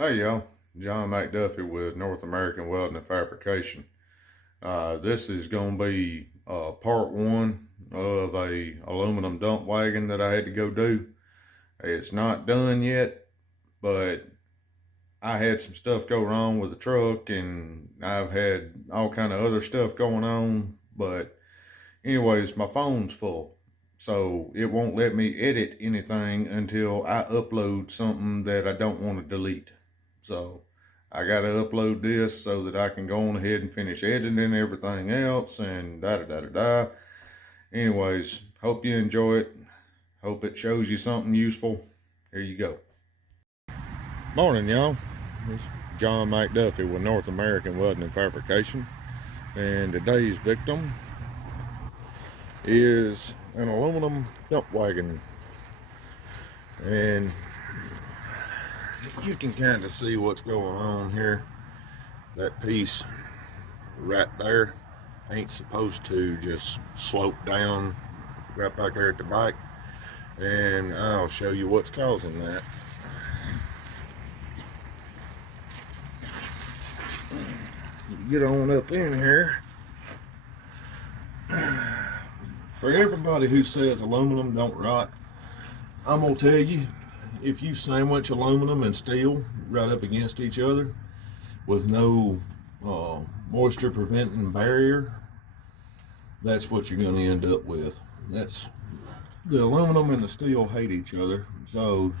Hey y'all, John McDuffie with North American Welding and Fabrication. This is going to be part one of a aluminum dump wagon that I had to go do. It's not done yet, but I had some stuff go wrong with the truck, and I've had all kind of other stuff going on. But anyways, my phone's full, so it won't let me edit anything until I upload something that I don't want to delete. So I got to upload this so that I can go on ahead and finish editing everything else and da-da-da-da-da. Anyways, hope you enjoy it. Hope it shows you something useful. Here you go. Morning, y'all. This is John McDuffie with North American Welding and Fabrication. And today's victim is an aluminum dump wagon. And you can kind of see what's going on here. That piece right there ain't supposed to just slope down right back there at the back, and I'll show you what's causing that. Get on up in here. For everybody who says aluminum don't rot, I'm gonna tell you, if you sandwich aluminum and steel right up against each other with no moisture preventing barrier, that's what you're going to end up with. That's the aluminum and the steel hate each other, so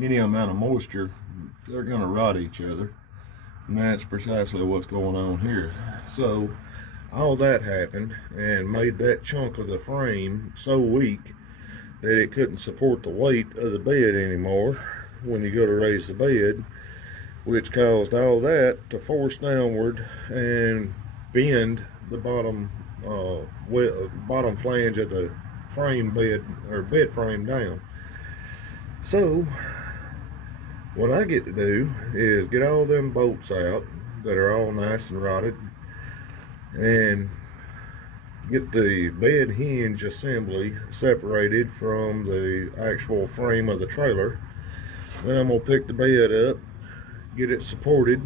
any amount of moisture, they're going to rot each other, and that's precisely what's going on here. So all that happened and made that chunk of the frame so weak that it couldn't support the weight of the bed anymore when you go to raise the bed, which caused all that to force downward and bend the bottom flange of the frame bed frame down. So what I get to do is get all them bolts out that are all nice and rotted and get the bed hinge assembly separated from the actual frame of the trailer. Then I'm gonna pick the bed up, get it supported,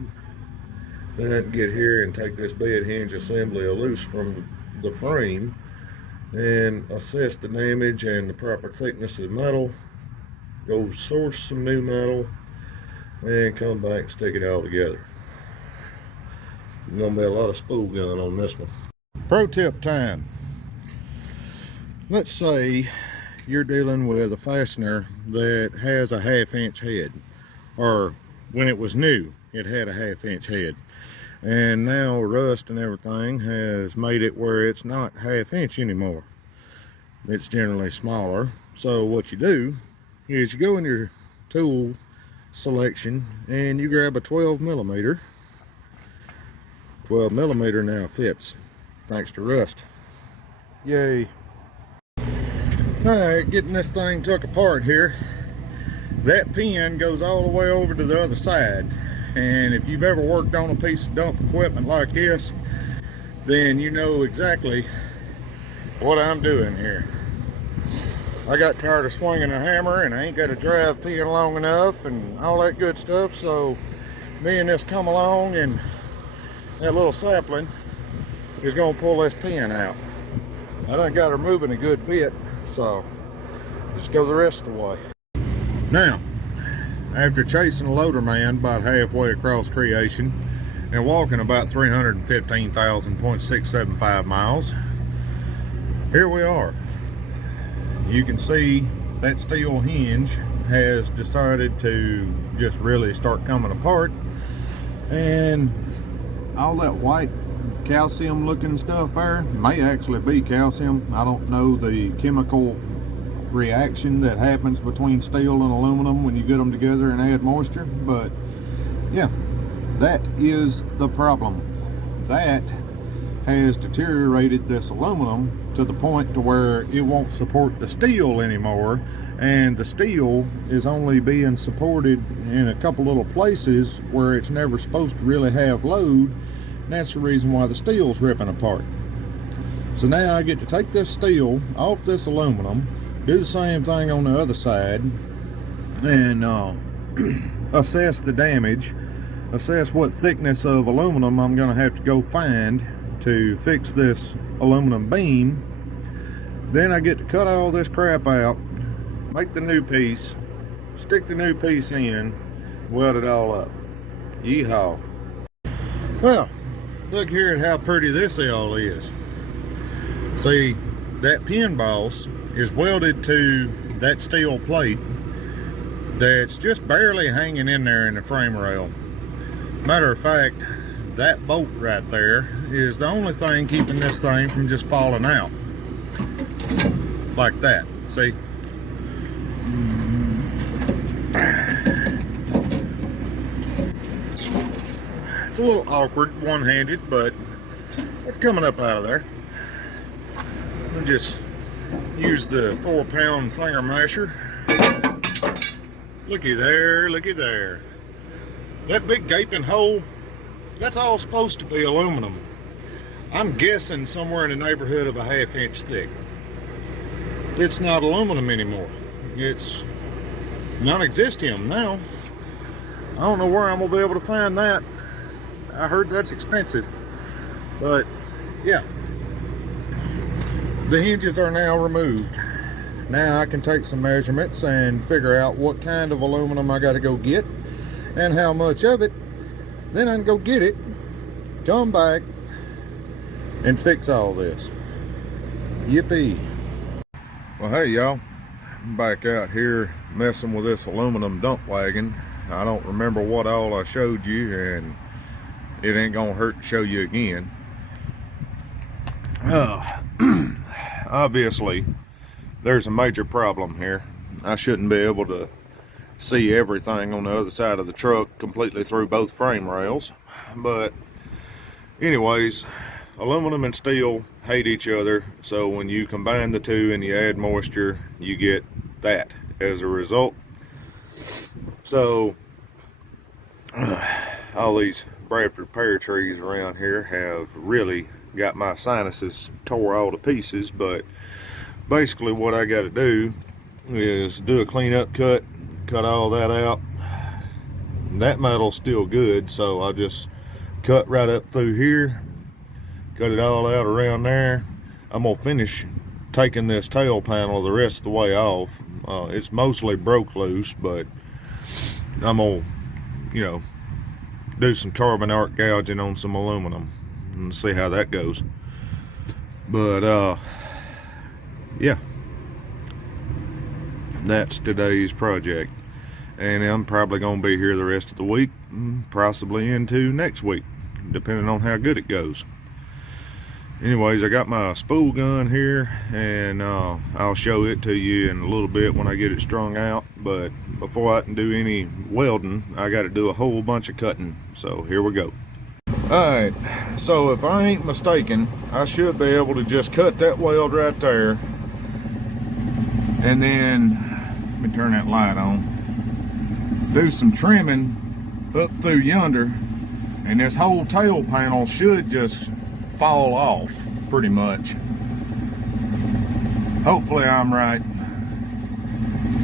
then I can get here and take this bed hinge assembly loose from the frame and assess the damage and the proper thickness of metal, go source some new metal, and come back and stick it all together. There's gonna be a lot of spool gun on this one. Pro tip time. Let's say you're dealing with a fastener that has a 1/2 inch head, or when it was new it had a 1/2 inch head, and now rust and everything has made it where it's not 1/2 inch anymore. It's generally smaller. So what you do is you go in your tool selection and you grab a 12 millimeter. 12 millimeter now fits, thanks to rust. Yay. Alright, getting this thing took apart here. That pin goes all the way over to the other side, and if you've ever worked on a piece of dump equipment like this, then you know exactly what I'm doing here. I got tired of swinging a hammer, and I ain't got a drive pin long enough and all that good stuff, so me and this come along, and that little sapling is going to pull this pin out. I done got her moving a good bit, so just go the rest of the way. Now, after chasing a loader man about halfway across creation and walking about 315,000.675 miles, here we are. You can see that steel hinge has decided to just really start coming apart, and all that white calcium looking stuff there may actually be calcium. I don't know the chemical reaction that happens between steel and aluminum when you get them together and add moisture, but yeah, that is the problem. That has deteriorated this aluminum to the point to where it won't support the steel anymore, and the steel is only being supported in a couple little places where it's never supposed to really have load. And that's the reason why the steel's ripping apart. So now I get to take this steel off this aluminum, do the same thing on the other side, and assess the damage, assess what thickness of aluminum I'm gonna have to go find to fix this aluminum beam. Then I get to cut all this crap out, make the new piece, stick the new piece in, weld it all up. Yeehaw. Well, look here at how pretty this all is. See, that pin boss is welded to that steel plate that's just barely hanging in there in the frame rail. Matter of fact, that bolt right there is the only thing keeping this thing from just falling out. Like that, see? It's a little awkward one-handed, but it's coming up out of there. I'll just use the 4-pound finger masher. Looky there, looky there. That big gaping hole, that's all supposed to be aluminum. I'm guessing somewhere in the neighborhood of a 1/2 inch thick. It's not aluminum anymore. It's non-existent now. I don't know where I'm gonna be able to find that. I heard that's expensive, but yeah. The hinges are now removed. Now I can take some measurements and figure out what kind of aluminum I got to go get and how much of it. Then I can go get it, come back, and fix all this. Yippee. Well, hey y'all, I'm back out here messing with this aluminum dump wagon. I don't remember what all I showed you, and it ain't gonna hurt to show you again. Obviously, there's a major problem here. I shouldn't be able to see everything on the other side of the truck completely through both frame rails. But anyways, aluminum and steel hate each other, so when you combine the two and you add moisture, you get that as a result. So all these Bradford pear trees around here have really got my sinuses tore all to pieces. But basically what I got to do is do a cleanup cut all that out. That metal's still good, so I'll just cut right up through here, cut it all out around there. I'm gonna finish taking this tail panel the rest of the way off. It's mostly broke loose, but I'm gonna, you know, do some carbon arc gouging on some aluminum and see how that goes. But yeah, that's today's project, and I'm probably gonna be here the rest of the week, possibly into next week, depending on how good it goes. Anyways, I got my spool gun here, and I'll show it to you in a little bit when I get it strung out. But before I can do any welding, I got to do a whole bunch of cutting. So here we go. Alright, so if I ain't mistaken, I should be able to just cut that weld right there, and then let me turn that light on, do some trimming up through yonder, and this whole tail panel should just fall off pretty much. Hopefully I'm right.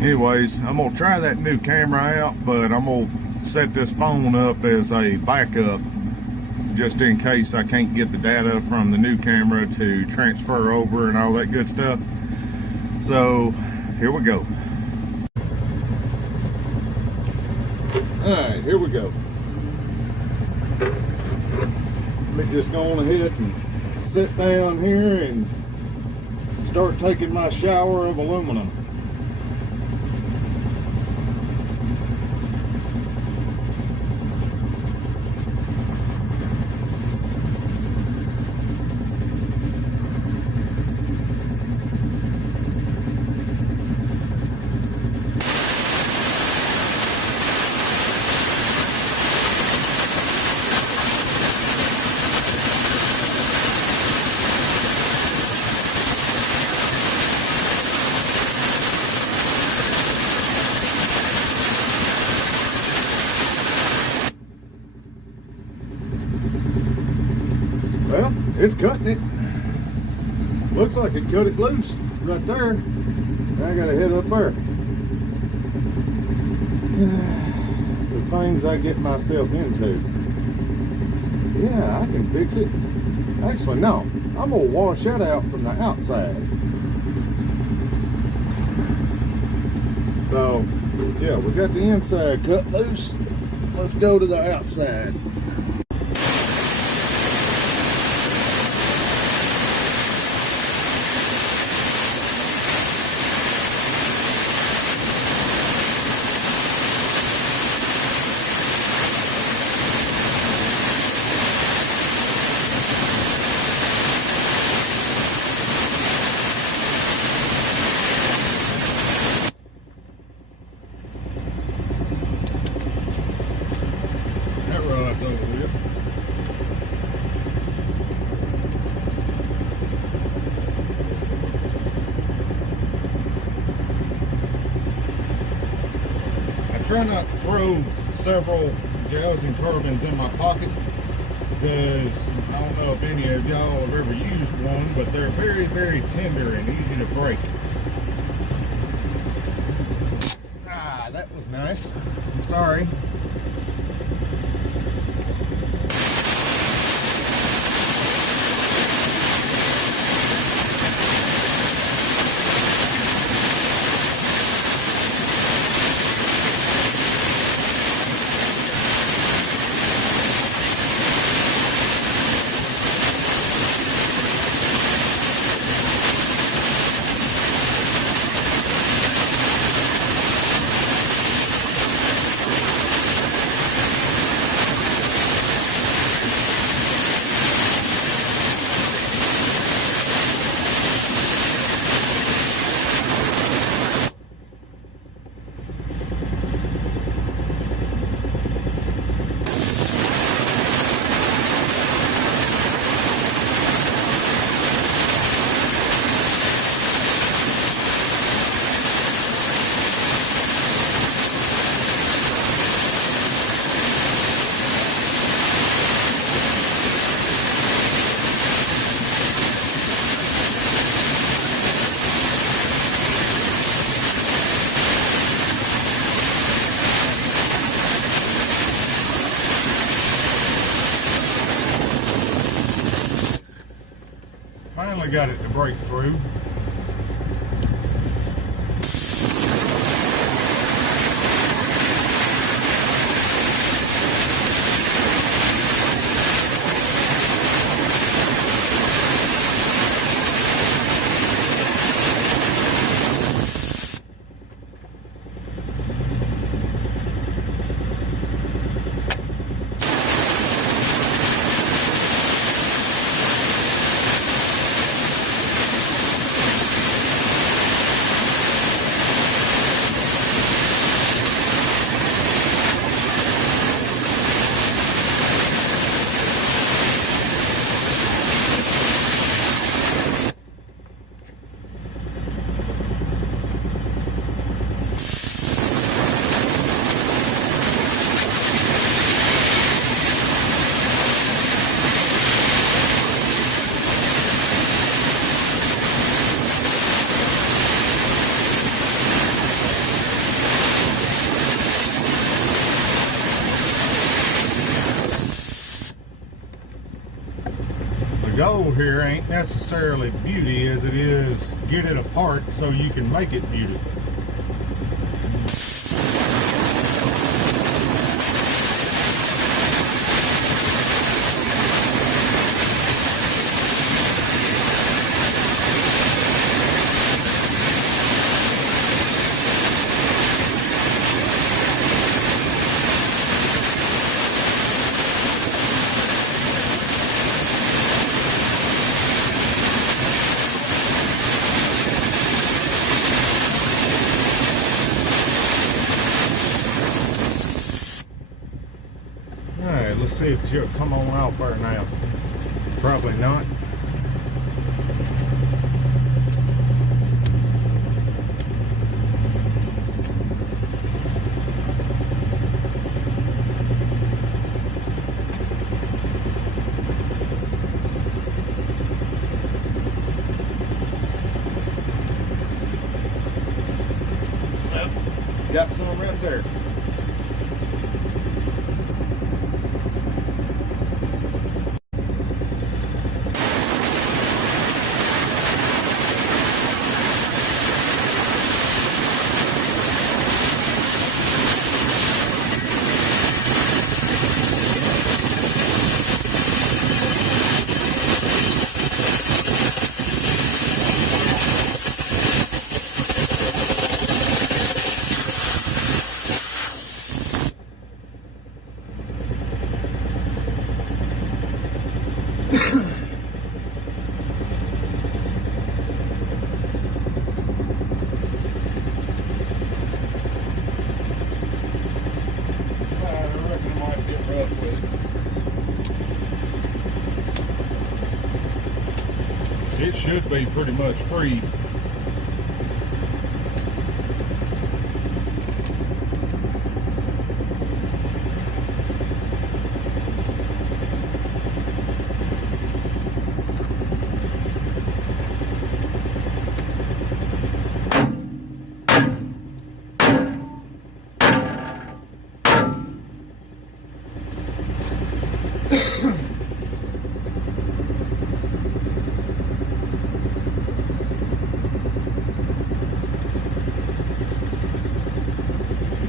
Anyways, I'm gonna try that new camera out, but I'm gonna set this phone up as a backup just in case I can't get the data from the new camera to transfer over and all that good stuff. So here we go. Alright, here we go. Let me just go on ahead and sit down here and start taking my shower of aluminum. Well, it's cutting it. Looks like it cut it loose right there. Now I gotta head up there. things I get myself into. Yeah, I can fix it. Actually, no. I'm gonna wash that out from the outside. So, yeah, we got the inside cut loose. Let's go to the outside. Try not to throw several gels and carbons in my pocket, because I don't know if any of y'all have ever used one, but they're very, very tender and easy to break. Ah, that was nice. I'm sorry. Finally got it to break through. The goal here ain't necessarily beauty as it is get it apart so you can make it beautiful. Alright, let's see if she'll come on out there now. Probably not. Got some right there. should be pretty much free.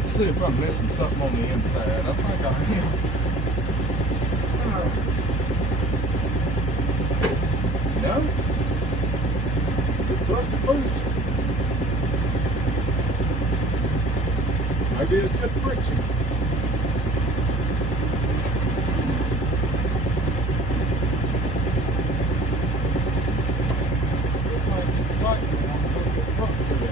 See if I'm missing something on the inside. I think I am. No? Just busted loose. Maybe it's just friction. This might be lightning on the truck today.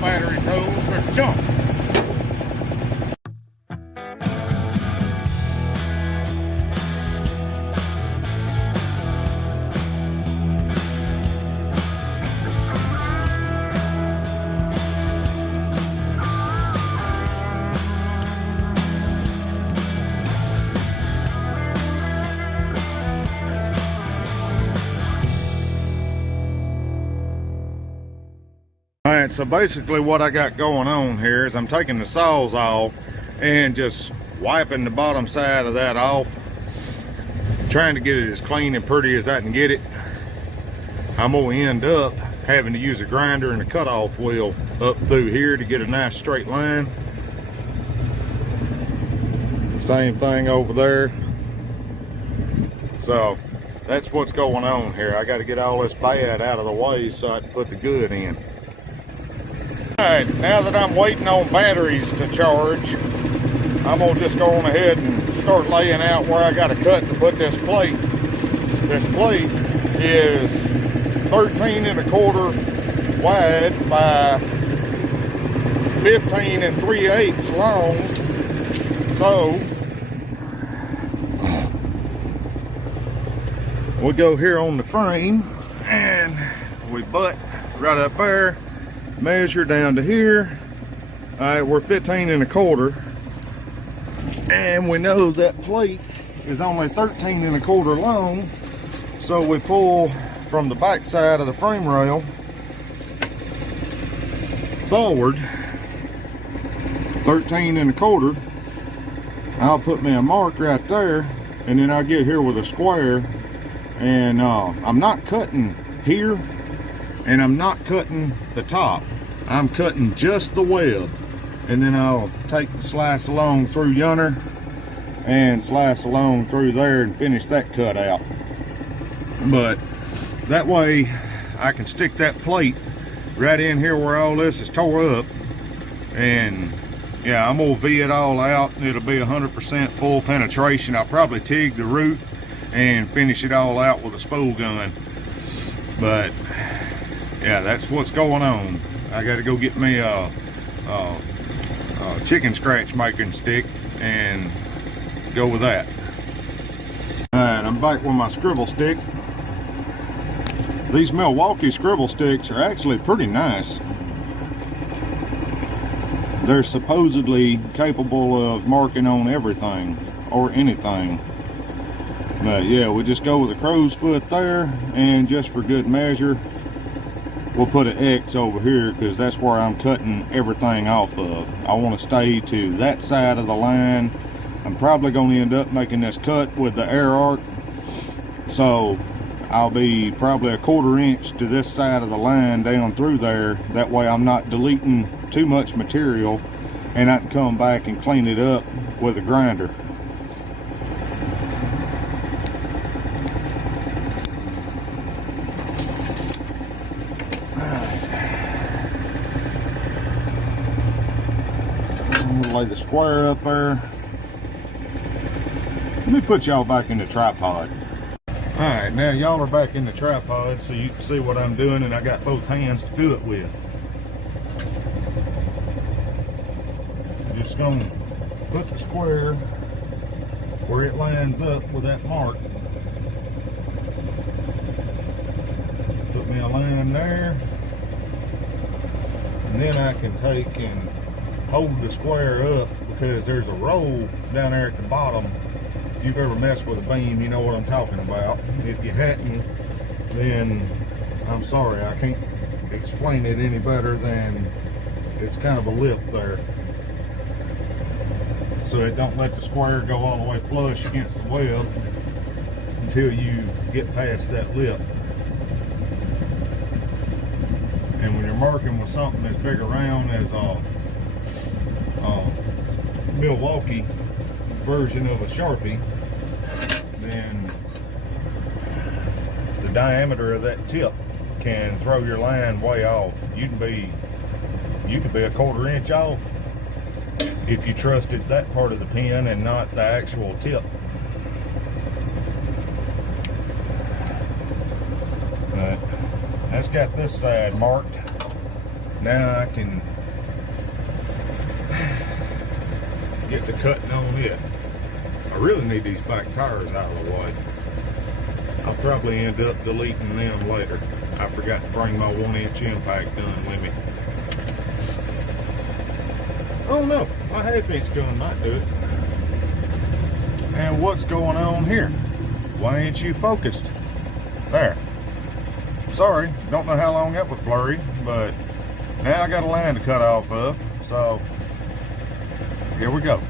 Battery tools for junk. Alright, so basically what I got going on here is I'm taking the saws off and just wiping the bottom side of that off, trying to get it as clean and pretty as I can get it. I'm going to end up having to use a grinder and a cutoff wheel up through here to get a nice straight line. Same thing over there. So that's what's going on here. I got to get all this bad out of the way so I can put the good in. Alright, now that I'm waiting on batteries to charge, I'm going to just go on ahead and start laying out where I got to cut to put this plate. This plate is 13¼ wide by 15 3/8 long. So we go here on the frame and we butt right up there, measure down to here. All right, we're 15 1/4. And we know that plate is only 13 1/4 long, so we pull from the back side of the frame rail forward 13 1/4. I'll put me a mark right there, and then I'll get here with a square, and I'm not cutting here, and I'm not cutting the top. I'm cutting just the web, and then I'll take the slice along through yonder and slice along through there and finish that cut out. But that way I can stick that plate right in here where all this is tore up, and yeah, I'm gonna V it all out. It'll be 100% full penetration. I'll probably TIG the root and finish it all out with a spool gun. But yeah, that's what's going on. I gotta go get me a chicken scratch making stick and go with that. All right, I'm back with my scribble stick. These Milwaukee scribble sticks are actually pretty nice. They're supposedly capable of marking on everything or anything. But yeah, we just go with a crow's foot there, and just for good measure, we'll put an X over here because that's where I'm cutting everything off of. I want to stay to that side of the line. I'm probably going to end up making this cut with the air arc, so I'll be probably a 1/4 inch to this side of the line down through there. That way I'm not deleting too much material, and I can come back and clean it up with a grinder. I'm gonna lay the square up there. Let me put y'all back in the tripod. Alright, now y'all are back in the tripod so you can see what I'm doing, and I got both hands to do it with. I'm just going to put the square where it lines up with that mark. Put me a line there, and then I can take and hold the square up because there's a roll down there at the bottom. If you've ever messed with a beam, you know what I'm talking about. If you hadn't, then I'm sorry, I can't explain it any better than it's kind of a lip there. So it don't let the square go all the way flush against the web until you get past that lip. And when you're marking with something as big around as a Milwaukee version of a Sharpie, then the diameter of that tip can throw your line way off. You can be a 1/4 inch off if you trusted that part of the pin and not the actual tip. But that's got this side marked. Now I can get to cutting on it. I really need these back tires out of the way. I'll probably end up deleting them later. I forgot to bring my 1-inch impact gun with me. Oh no, my 1/2-inch gun might do it. And what's going on here? Why ain't you focused? There. Sorry, don't know how long that was blurry, but now I got a line to cut off of, so here we go.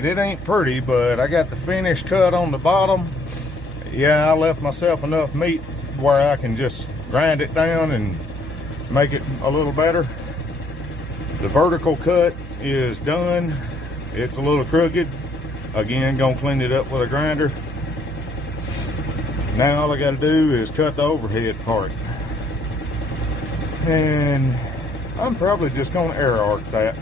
right, it ain't pretty, but I got the finish cut on the bottom. Yeah, I left myself enough meat where I can just grind it down and make it a little better. The vertical cut is done. It's a little crooked. Again, gonna clean it up with a grinder. Now all I gotta do is cut the overhead part. And I'm probably just gonna air arc that.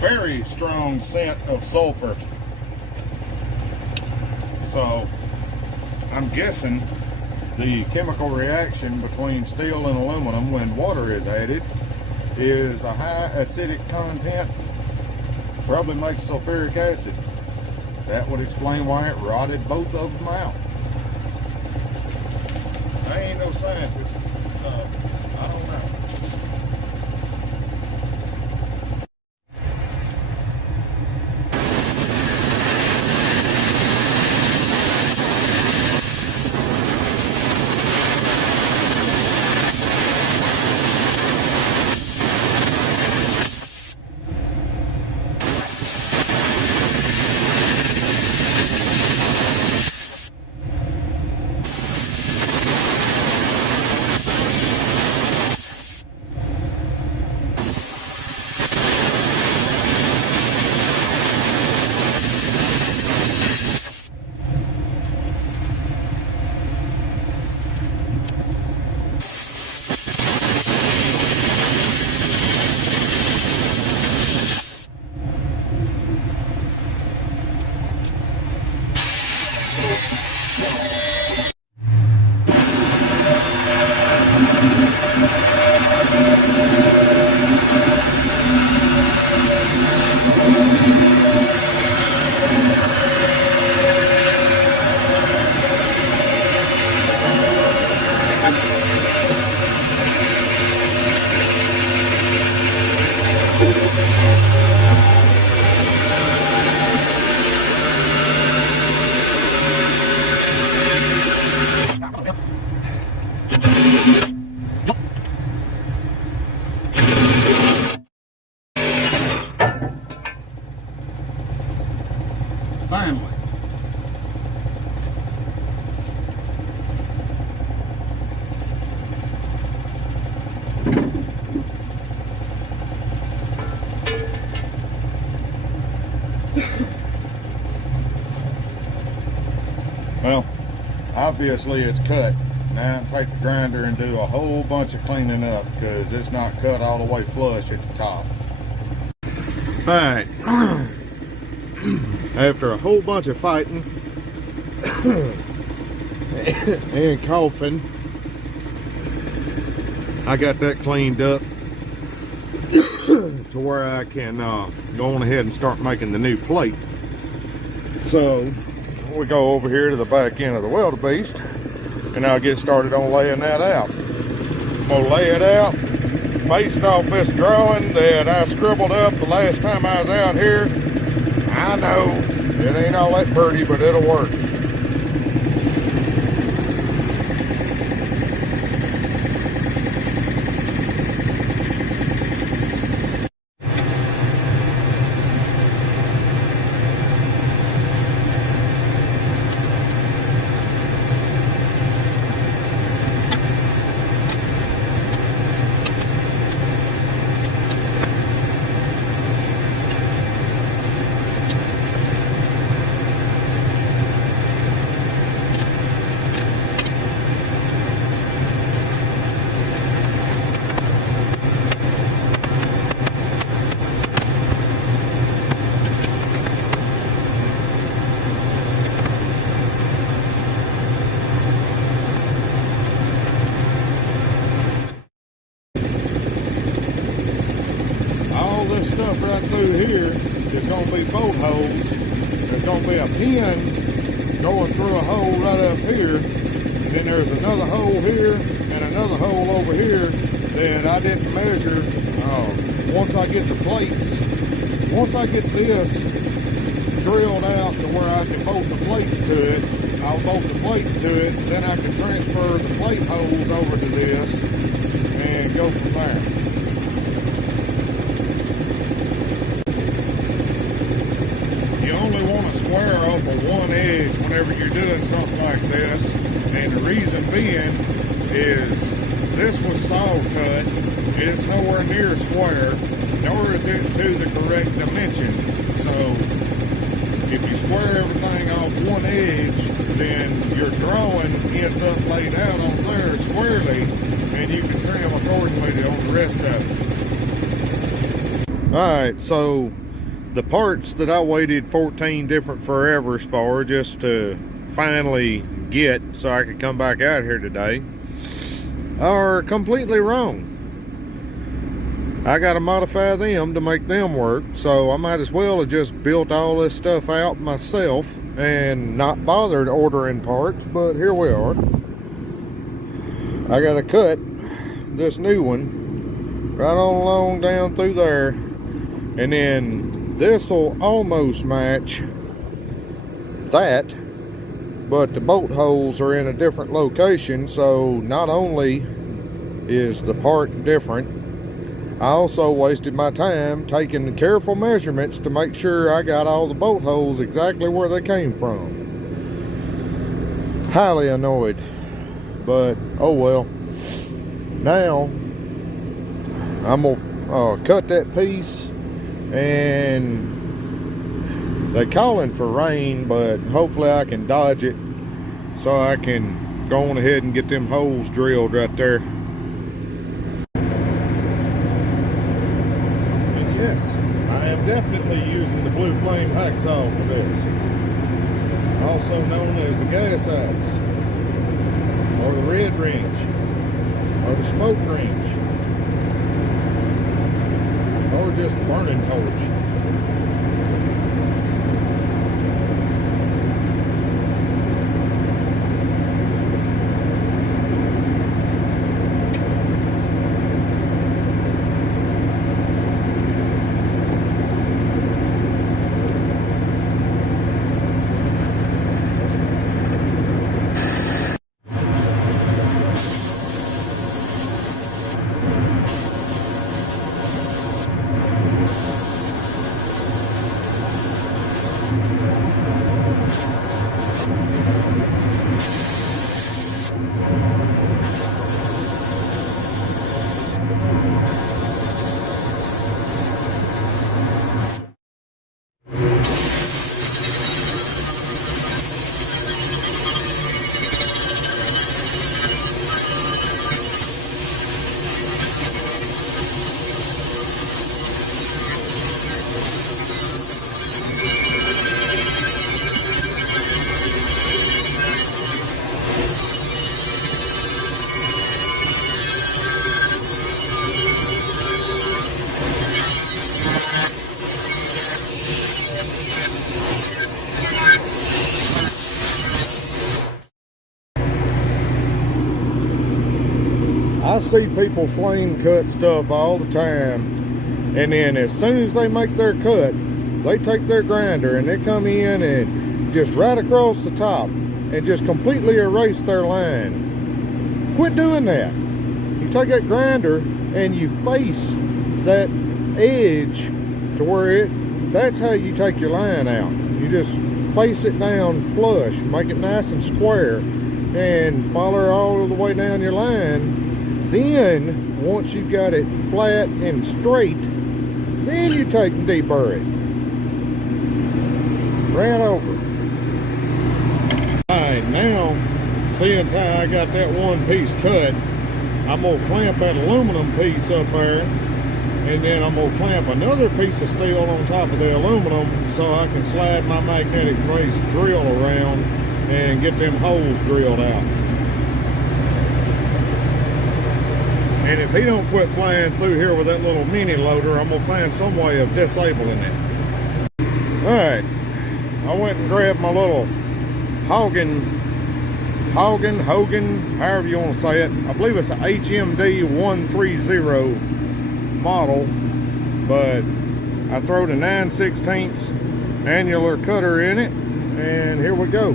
Very strong scent of sulfur. So I'm guessing the chemical reaction between steel and aluminum when water is added is a high acidic content. Probably makes sulfuric acid. That would explain why it rotted both of them out. I ain't no scientist, so I don't know. Finally. Well, obviously it's cut. Now I take the grinder and do a whole bunch of cleaning up because it's not cut all the way flush at the top. All right. After a whole bunch of fighting and coughing, I got that cleaned up to where I can go on ahead and start making the new plate. So we go over here to the back end of the welder beast and I'll get started on laying that out. I'm gonna lay it out based off this drawing that I scribbled up the last time I was out here. I know it ain't all that pretty, but it'll work. gonna be bolt holes. There's gonna be a pin going through a hole right up here. Then there's another hole here and another hole over here that I didn't measure. Once I get the plates, once I get this drilled out to where I can bolt the plates to it, I'll bolt the plates to it, then I can transfer the plate holes over to this and go from there. You only want to square off of one edge whenever you're doing something like this, and the reason being is this was saw cut. It's nowhere near square, nor is it to the correct dimension. So if you square everything off one edge, then your drawing ends up laid out on there squarely, and you can trim accordingly on the rest of it. Alright, so the parts that I waited 14 different forevers for just to finally get so I could come back out here today are completely wrong. I gotta modify them to make them work, so I might as well have just built all this stuff out myself and not bothered ordering parts, but here we are. I gotta cut this new one right on along down through there, and then this will almost match that, but the bolt holes are in a different location, so not only is the part different, I also wasted my time taking careful measurements to make sure I got all the bolt holes exactly where they came from. Highly annoyed, but oh well. Now I'm gonna cut that piece, and they're calling for rain, but hopefully I can dodge it so I can go on ahead and get them holes drilled right there. Yes, I am definitely using the blue flame hacksaw for this, also known as the gas axe, or the red wrench, or the smoke wrench, or just a burning torch. I see people flame cut stuff all the time, and then as soon as they make their cut, they take their grinder and they come in and just right across the top and just completely erase their line. Quit doing that. You take that grinder and you face that edge to where that's how you take your line out. You just face it down flush, make it nice and square, and follow all the way down your line. Then, once you've got it flat and straight, then you take and deburr it. Right over. Alright, now, seeing how I got that one piece cut, I'm going to clamp that aluminum piece up there, and then I'm going to clamp another piece of steel on top of the aluminum so I can slide my magnetic brace drill around and get them holes drilled out. And if he don't quit flying through here with that little mini loader, I'm gonna find some way of disabling it. went and grabbed my little Hogan, however you want to say it. I believe it's a HMD 130 model, but I throwed a 9/16 annular cutter in it, and here we go.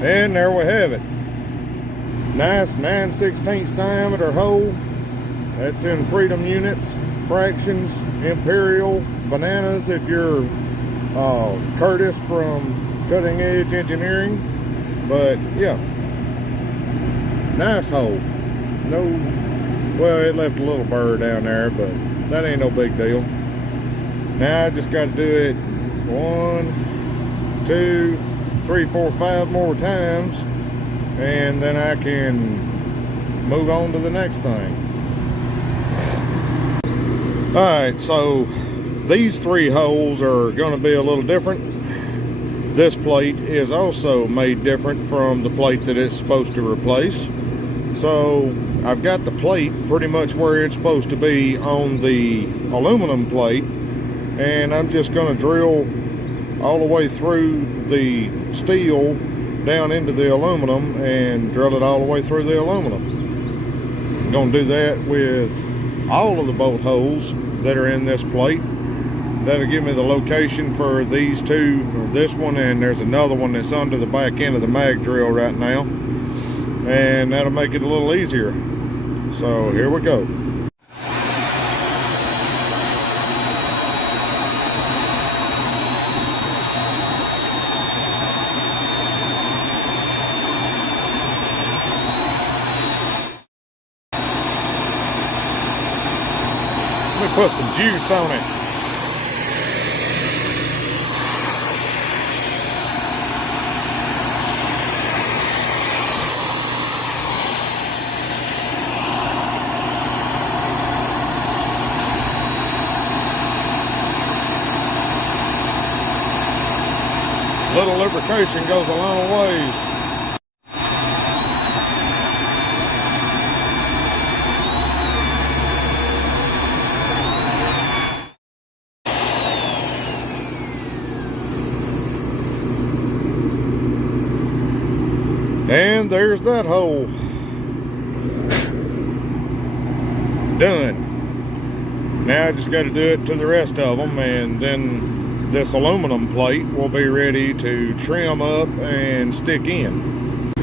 And there we have it. Nice 9/16 diameter hole. That's in freedom units, fractions, imperial, bananas if you're Curtis from Cutting Edge Engineering. But yeah, nice hole. No, well, it left a little burr down there, but that ain't no big deal. Now I just got to do it 1, 2, 3, 4, 5 more times, and then I can move on to the next thing. All right, so these 3 holes are going to be a little different. This plate is also made different from the plate that it's supposed to replace. So I've got the plate pretty much where it's supposed to be on the aluminum plate, and I'm just going to drill all the way through the steel down into the aluminum and drill it all the way through the aluminum. I'm going to do that with all of the bolt holes that are in this plate. That'll give me the location for these 2, this one, and there's another one that's under the back end of the mag drill right now, and that'll make it a little easier. So here we go. Let me put some juice on it. Little lubrication goes a long ways. And there's that hole. Done. Now I just got to do it to the rest of them, and then this aluminum plate will be ready to trim up and stick in.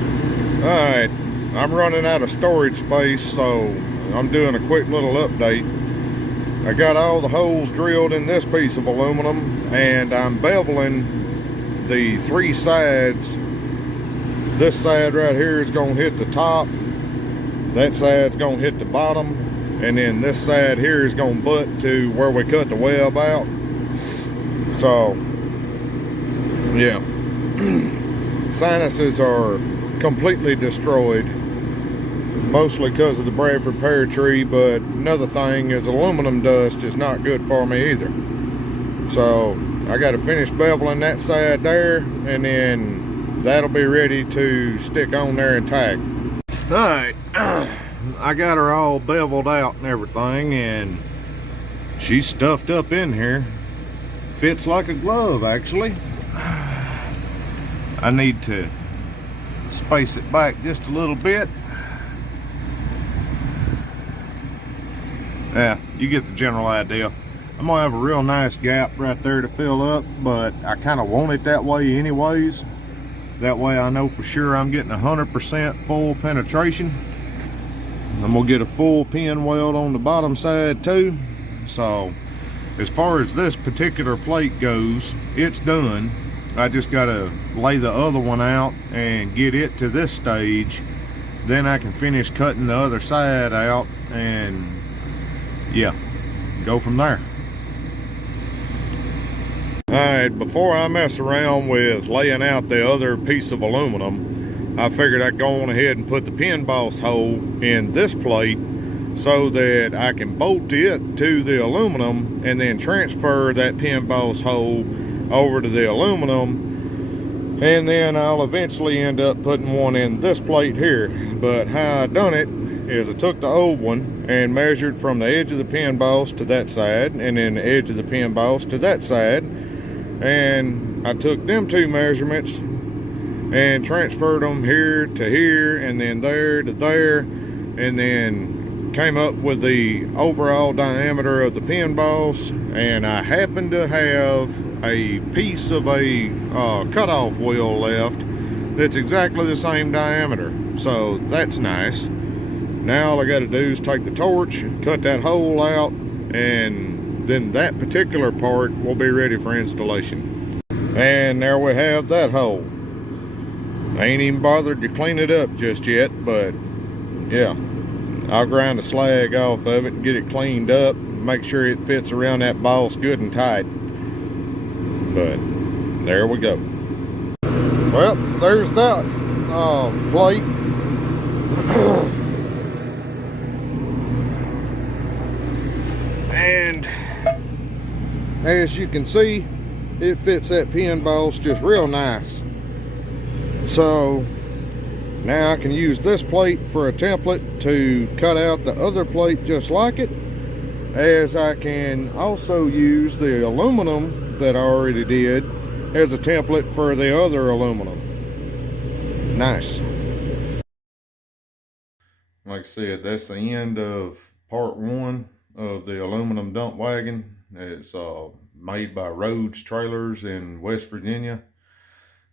Alright, I'm running out of storage space, so I'm doing a quick little update. I got all the holes drilled in this piece of aluminum, and I'm beveling the 3 sides. This side right here is going to hit the top, that side's going to hit the bottom, and then this side here is going to butt to where we cut the web out. So yeah, sinuses are completely destroyed, mostly because of the Bradford pear tree, but another thing is aluminum dust is not good for me either. So I got to finish beveling that side there, and then that'll be ready to stick on there and tack. All right, I got her all beveled out and everything, and she's stuffed up in here. Fits like a glove, actually. I need to space it back just a little bit. Yeah, you get the general idea. I'm gonna have a real nice gap right there to fill up, but I kind of want it that way anyways. That way I know for sure I'm getting 100% full penetration. I'm gonna get a full pin weld on the bottom side too. So as far as this particular plate goes, it's done. I just gotta lay the other one out and get it to this stage. Then I can finish cutting the other side out and yeah, go from there. Alright, before I mess around with laying out the other piece of aluminum, I figured I'd go on ahead and put the pin boss hole in this plate so that I can bolt it to the aluminum and then transfer that pin boss hole over to the aluminum, and then I'll eventually end up putting one in this plate here. But how I done it is I took the old one and measured from the edge of the pin boss to that side, and then the edge of the pin boss to that side, and I took them two measurements and transferred them here to here and then there to there, and then came up with the overall diameter of the pin boss. And I happen to have a piece of a cutoff wheel left that's exactly the same diameter, so that's nice. Now all I got to do is take the torch, cut that hole out, and then that particular part will be ready for installation. And there we have that hole. I ain't even bothered to clean it up just yet, but yeah, I'll grind the slag off of it and get it cleaned up, make sure it fits around that boss good and tight. But there we go. Well, there's that plate. And as you can see, it fits that pin boss just real nice. So now I can use this plate for a template to cut out the other plate just like it, as I can also use the aluminum that I already did as a template for the other aluminum. Nice. Like I said, that's the end of part one of the aluminum dump wagon. It's made by Rhodes trailers in West Virginia.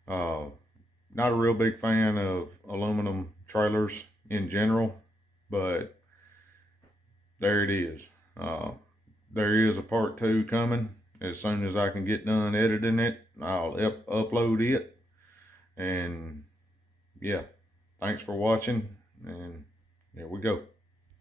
Not a real big fan of aluminum trailers in general, but there it is. There is a part two coming. As soon as I can get done editing it, I'll upload it. And yeah, thanks for watching, and here we go.